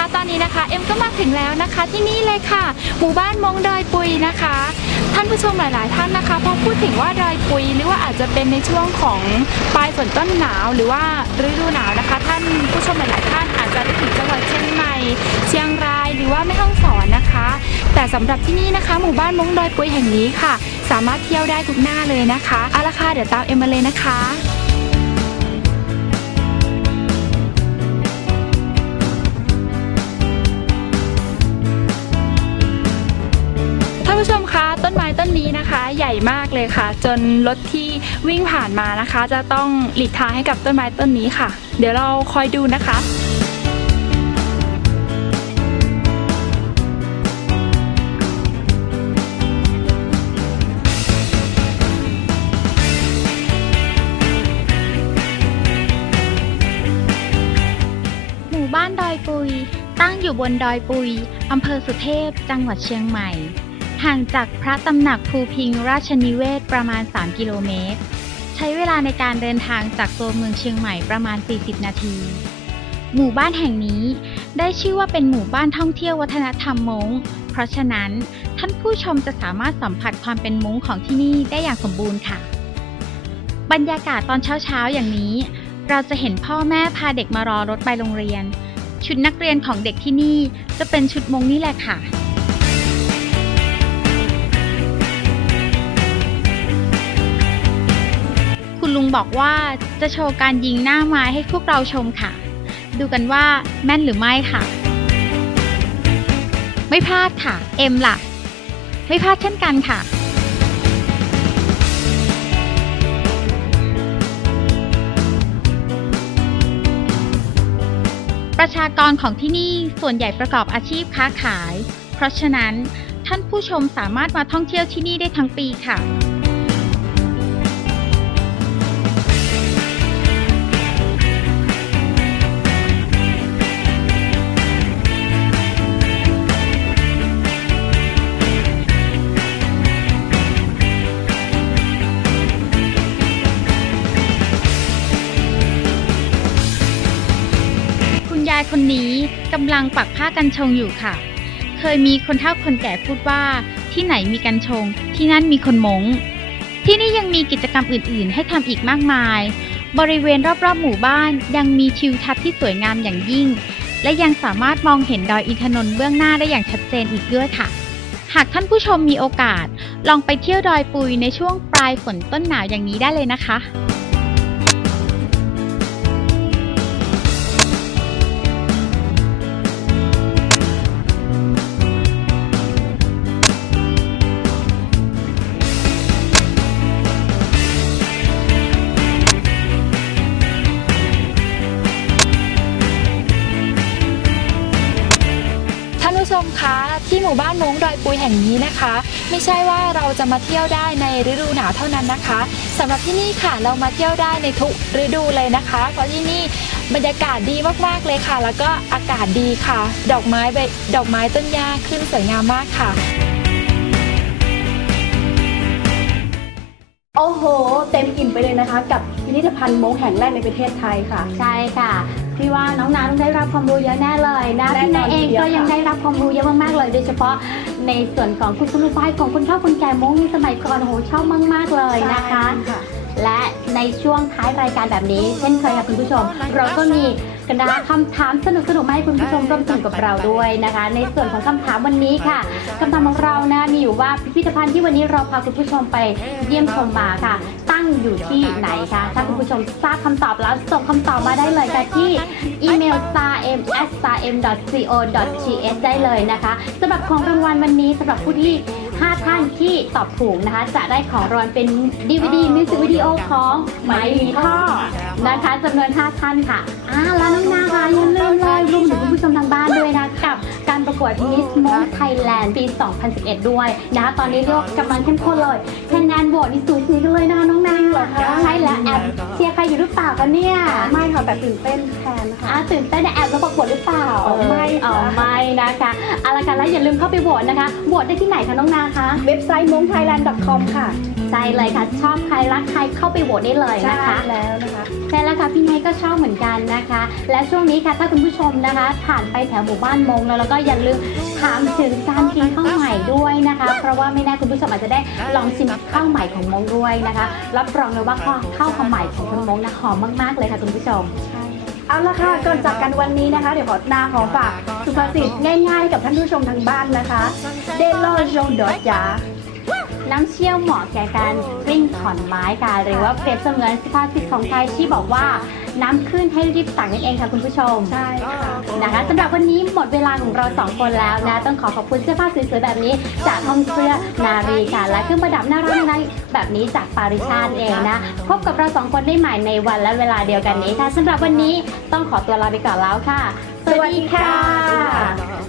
คะตอนนี้นะคะเอ็มก็มาถึงแล้วนะคะที่นี่เลยค่ะหมู่บ้านมงดอยปุยนะคะท่านผู้ชมหลายๆท่านนะคะพอพูดถึงว่าดอยปุยหรือว่าอาจจะเป็นในช่วงของปลายฝนต้นหนาวหรือว่าฤดูหนาวนะคะท่านผู้ชมหลายๆท่านอาจจะได้ถึงจังหวัดเชียงใหม่เชียงรายหรือว่าแม่ฮ่องสอนนะคะแต่สำหรับที่นี่นะคะหมู่บ้านมงดอยปุยแห่งนี้ค่ะสามารถเที่ยวได้ทุกหน้าเลยนะคะเอาละค่ะเดี๋ยวตามเอ็มมาเลยนะคะท่านผู้ชมคะต้นไม้ต้นนี้นะคะใหญ่มากเลยค่ะจนรถที่วิ่งผ่านมานะคะจะต้องหลีกทางให้กับต้นไม้ต้นนี้ค่ะเดี๋ยวเราคอยดูนะคะหมู่บ้านดอยปุยตั้งอยู่บนดอยปุยอำเภอสุเทพจังหวัดเชียงใหม่ห่างจากพระตำหนักภูพิงราชนิเวศประมาณ3กิโลเมตรใช้เวลาในการเดินทางจากตัวเมืองเชียงใหม่ประมาณ40นาทีหมู่บ้านแห่งนี้ได้ชื่อว่าเป็นหมู่บ้านท่องเที่ยววัฒนธรรมม้งเพราะฉะนั้นท่านผู้ชมจะสามารถสัมผัสความเป็นม้งของที่นี่ได้อย่างสมบูรณ์ค่ะบรรยากาศตอนเช้าๆอย่างนี้เราจะเห็นพ่อแม่พาเด็กมารอรถไปโรงเรียนชุดนักเรียนของเด็กที่นี่จะเป็นชุดม้งนี่แหละค่ะคุณลุงบอกว่าจะโชว์การยิงหน้าไม้ให้พวกเราชมค่ะดูกันว่าแม่นหรือไม่ค่ะไม่พลาดค่ะเอ็มล่ะไม่พลาดเช่นกันค่ะประชากรของที่นี่ส่วนใหญ่ประกอบอาชีพค้าขายเพราะฉะนั้นท่านผู้ชมสามารถมาท่องเที่ยวที่นี่ได้ทั้งปีค่ะยายคนนี้กำลังปักผ้ากันชงอยู่ค่ะเคยมีคนเฒ่าคนแก่พูดว่าที่ไหนมีกันชงที่นั่นมีคนม้งที่นี่ยังมีกิจกรรมอื่นๆให้ทำอีกมากมายบริเวณรอบๆหมู่บ้านยังมีทิวทัศน์ที่สวยงามอย่างยิ่งและยังสามารถมองเห็นดอยอินทนนท์เบื้องหน้าได้อย่างชัดเจนอีกด้วยค่ะหากท่านผู้ชมมีโอกาสลองไปเที่ยวดอยปุยในช่วงปลายฝนต้นหนาวอย่างนี้ได้เลยนะคะผู้ชมคะที่หมู่บ้านมงดอยปุยแห่งนี้นะคะไม่ใช่ว่าเราจะมาเที่ยวได้ในฤดูหนาวเท่านั้นนะคะสำหรับที่นี่ค่ะเรามาเที่ยวได้ในทุกฤดูเลยนะคะเพราะที่นี่บรรยากาศดีมากๆเลยค่ะแล้วก็อากาศดีค่ะดอกไม้ต้นหญ้าขึ้นสวยงามมากค่ะโอ้โหเต็มอิ่มไปเลยนะคะกับพิพิธภัณฑ์ม้งแห่งแรกในประเทศไทยค่ะใช่ค่ะพี่ว่าน้องนาต้องได้รับความรู้เยอะแน่เลยนะพี่นาเองก็ยังได้รับความรู้เยอะมากๆเลยโดยเฉพาะในส่วนของคุณสมุนไพรของคนเฒ่าคนแก่ม้งในสมัยก่อนโอ้โหชอบมากๆเลยนะคะและในช่วงท้ายรายการแบบนี้เช่นเคยค่ะคุณผู้ชมเราก็มีกระดาษคำถามสนุกๆมาให้คุณผู้ชมร่วมสนุกกับเราด้วยนะคะในส่วนของคำถามวันนี้ค่ะคำถามของเรานะมีอยู่ว่าพิพิธภัณฑ์ที่วันนี้เราพาคุณผู้ชมไปเยี่ยมชมมาค่ะตั้งอยู่ที่ไหนคะถ้าคุณผู้ชมทราบคำตอบแล้วส่งคำตอบมาได้เลยค่ะที่อีเมล starm@starm.co.th ได้เลยนะคะสำหรับของรางวัลวันนี้สำหรับผู้ที่5ท่านที่ตอบถูกนะคะจะได้ของรางวัลเป็น DVD มิวสิกวิดีโอของไหมมีท่อนะคะจำนวน5ท่านค่ะแล้วน้องนาค่ะอย่าลืมเลยรวมถึงคุณผู้ชมทางบ้านด้วยนะกับ การประกวด Miss Mong Thailand ปี 2011 ด้วยนะคะตอนนี้เรียกว่ากำลังเข้มข้นเลยคะแนนโหวตนี่สูสีกันเลยนะคะน้องนางใช่แล้วแอบเชียร์ใครอยู่หรือเปล่ากันเนี่ย ไม่ค่ะแต่ตื่นเต้นแทนค่ะ ตื่นเต้นแอบมาประกวดหรือเปล่า ไม่ค่ะ ไม่นะคะเอาละกันแล้วอย่าลืมเข้าไปโหวตนะคะโหวตได้ที่ไหนคะน้องนาคะ เว็บไซต์ mongthailand.com ค่ะ ใช่เลยค่ะชอบใครรักใครเข้าไปโหวตได้เลย ใช่ นะคะ แล้วนะคะ ใช่แล้วค่ะพี่ไนท์ก็ชอบเหมือนกันนะคะ และช่วงนี้ค่ะถ้าคุณผู้ชมนะคะผ่านไปแถวหมู่บ้านมงแล้วก็อย่าลืมถามถึงการกินข้าวใหม่ด้วยนะคะ เพราะว่าไม่แน่คุณผู้ชมอาจจะได้ลองชิมข้าวใหม่ของมงด้วยนะคะรับรองเลยว่าข้าวใหม่ของคุณมงนะหอมมากๆเลยค่ะคุณผู้ชม เอาละค่ะก่อนจากกันวันนี้นะคะ เดี๋ยวขอฝากสุภาษิตง่ายๆให้กับท่านผู้ชมทางบ้านนะคะเดลอจงดอจา น้ำเชี่ยวเหมาะแก่การกลิ้งขอนไม้ค่ะหรือว่าเปรียบเสมือนสุภาษิตของไทยที่บอกว่าน้ำขึ้นให้รีบตักนั่นเองค่ะคุณผู้ชม ใช่ค่ะ นะคะสำหรับวันนี้หมดเวลาของเรา2คนแล้วนะต้องขอบคุณเสื้อผ้าสวยๆแบบนี้จากห้องเสื้อนารีค่ะและเครื่องประดับน่ารักๆแบบนี้จากปาริชาติเองนะพบกับเรา2คนได้ใหม่ในวันและเวลาเดียวกันนี้ค่ะสำหรับวันนี้ต้องขอตัวลาไปก่อนแล้วค่ะ สวัสดีค่ะ